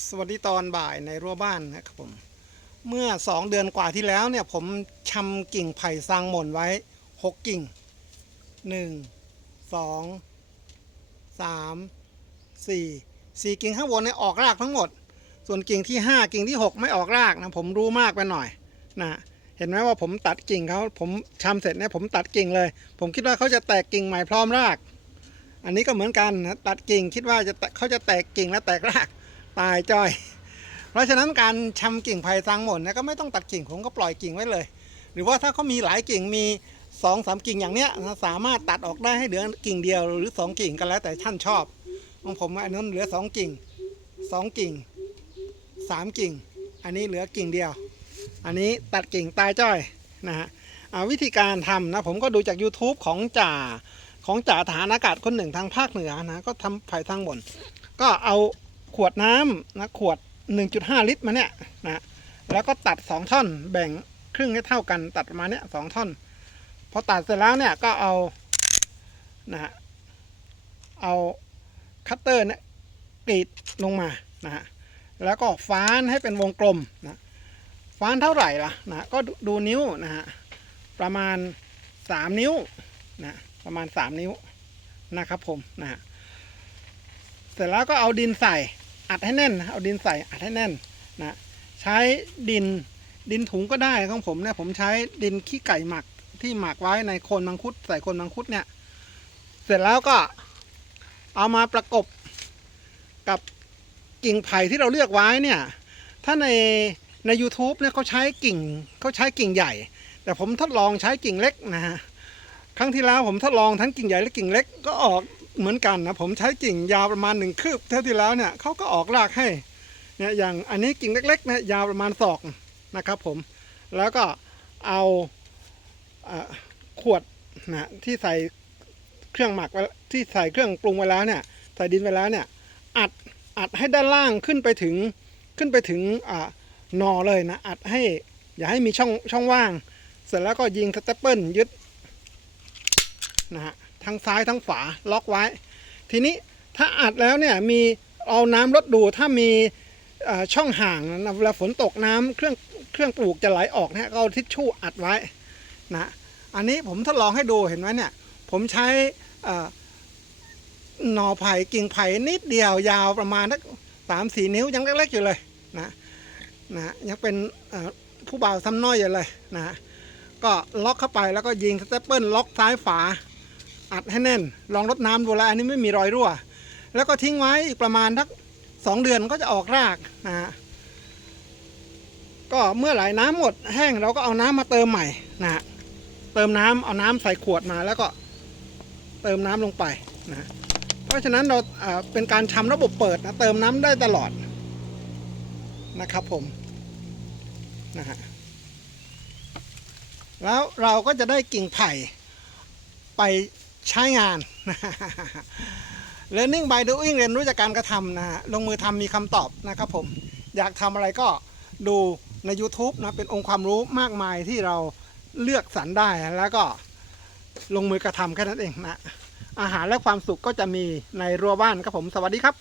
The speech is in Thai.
สวัสดีตอนบ่ายในรั้วบ้านนะครับผม เมื่อสองเดือนกว่าที่แล้วเนี่ยผมชำกิ่งไผ่ซางหม่นไว้หกกิ่งหนึ่งสองสามสี่สี่กิ่งข้างบนเนี่ยออกรากทั้งหมด ส่วนกิ่งที่ห้ากิ่งที่หกไม่ออกรากนะผมรู้มากไปหน่อยนะเห็นไหมว่าผมตัดกิ่งเขาผมชำเสร็จเนี่ยผมตัดกิ่งเลย ผมคิดว่าเขาจะแตกกิ่งใหม่พร้อมราก อันนี้ก็เหมือนกันนะตัดกิ่งคิดว่าจะเขาจะแตกกิ่งและแตกราก ตายจ้อย เพราะฉะนั้นการชำกิ่งไผ่ซางหม่นนี่ยก็ไม่ต้องตัดกิ่งผมก็ปล่อยกิ่งไว้เลย หรือว่าถ้าเขามีหลายกิ่งมีสองสามกิ่งอย่างเนี้ยสามารถตัดออกได้ให้เหลือกิ่งเดียวหรือสองกิ่งก็แล้วแต่ท่านชอบของผมอันนั้นเหลือสองกิ่งสองกิ่งสามกิ่ง อันนี้เหลือกิ่งเดียว อันนี้ตัดกิ่งตายจ้อยนะฮะวิธีการทำนะผมก็ดูจาก YouTube ของจ่าของจ่าทหารอากาศคนหนึ่งทางภาคเหนือนะก็ทำไผ่ทางบน ก็เอา ขวดน้ำนะขวด 1.5 ลิตรมาเนี่ยนะแล้วก็ตัด 2 ท่อนแบ่งครึ่งให้เท่ากันตัดมาเนี้ยสองท่อนพอตัดเสร็จแล้วเนี่ยก็เอานะฮะเอาคัตเตอร์เนี่ยกรีดลงมานะฮะแล้วก็ฟ้านให้เป็นวงกลมนะฟ้านเท่าไหร่ล่ะนะก็ดูดูนิ้วนะฮะประมาณ 3 นิ้วนะประมาณ 3 นิ้วนะครับผมนะฮะเสร็จแล้วก็เอาดินใส่ อัดให้แน่นนะเอาดินใส่อัดให้แน่นนะใช้ดินดินถุงก็ได้ของผมเนี่ยผมใช้ดินขี้ไก่หมักที่หมักไว้ในโคนมังคุดใส่โคนมังคุดเนี่ย เสร็จแล้วก็เอามาประกบกับกิ่งไผ่ที่เราเลือกไว้เนี่ย ถ้าในใน u t u b e เนี่ยเขาใช้กิ่งเขาใช้กิ่งใหญ่ แต่ผมทดลองใช้กิ่งเล็กนะฮะครั้งที่แล้วผมทดลองทั้งกิ่งใหญ่และกิ่งเล็กก็ออก เหมือนกันนะผมใช้กิ่งยาวประมาณหนึ่งคืบเท่าที่แล้วเนี่ยเขาก็ออกรากให้เนี่ยอย่างอันนี้กิ่งเล็กๆนะยาวประมาณศอกนะครับผมแล้วก็เอาอขวดนะที่ใส่เครื่องหมักที่ใส่เครื่องปรุงไว้แล้วเนี่ยใส่ดินไว้แล้วเนี่ยอัดอัดให้ด้านล่างขึ้นไปถึงขึ้นไปถึงอนอเลยนะอัดให้อย่าให้มีช่องช่องว่าง เสร็จแล้วก็ยิงสเตปเปิลยึดนะฮะ ทั้งซ้ายทั้งขวาล็อกไว้ ทีนี้ถ้าอัดแล้วเนี่ยมีเอาน้ำลดดูถ้ามีช่องห่างนะเวลาฝนตกน้ำเครื่องเครื่องปลูกจะไหลออกเนี่ยเอาทิชชู่อัดไว้นะอันนี้ผมทดลองให้ดูเห็นไหมเนี่ยผมใช้หน่อไผ่กิ่งไผ่นิดเดียวยาวประมาณสักสามสี่นิ้วยังเล็กๆอยู่เลยนะนะยังเป็นผู้บ่าวซ้ำน้อยอยู่เลยนะก็ล็อกเข้าไปแล้วก็ยิงสเตปเปิลล็อกซ้ายฝา อัดให้แน่น ลองรดน้ำดูแล้วอันนี้ไม่มีรอยรั่ว แล้วก็ทิ้งไว้อีกประมาณทักสองเดือนก็จะออกรากนะฮะก็เมื่อไหร่น้ำหมดแห้งเราก็เอาน้ำมาเติมใหม่นะฮะเติมน้ำเอาน้ำใส่ขวดมาแล้วก็เติมน้ำลงไปนะฮะเพราะฉะนั้นเราเป็นการทำระบบเปิดนะเติมน้ำได้ตลอดนะครับผมนะฮะแล้วเราก็จะได้กิ่งไผ่ไป ใช้งาน Learning by doing เรียนรู้จากการกระทำนะฮะลงมือทำมีคำตอบนะครับผม อยากทำอะไรก็ดูใน YouTube นะ เป็นองค์ความรู้มากมายที่เราเลือกสรรได้ แล้วก็ลงมือกระทำแค่นั้นเองนะ อาหารและความสุขก็จะมีในรั้วบ้านครับผม สวัสดีครับ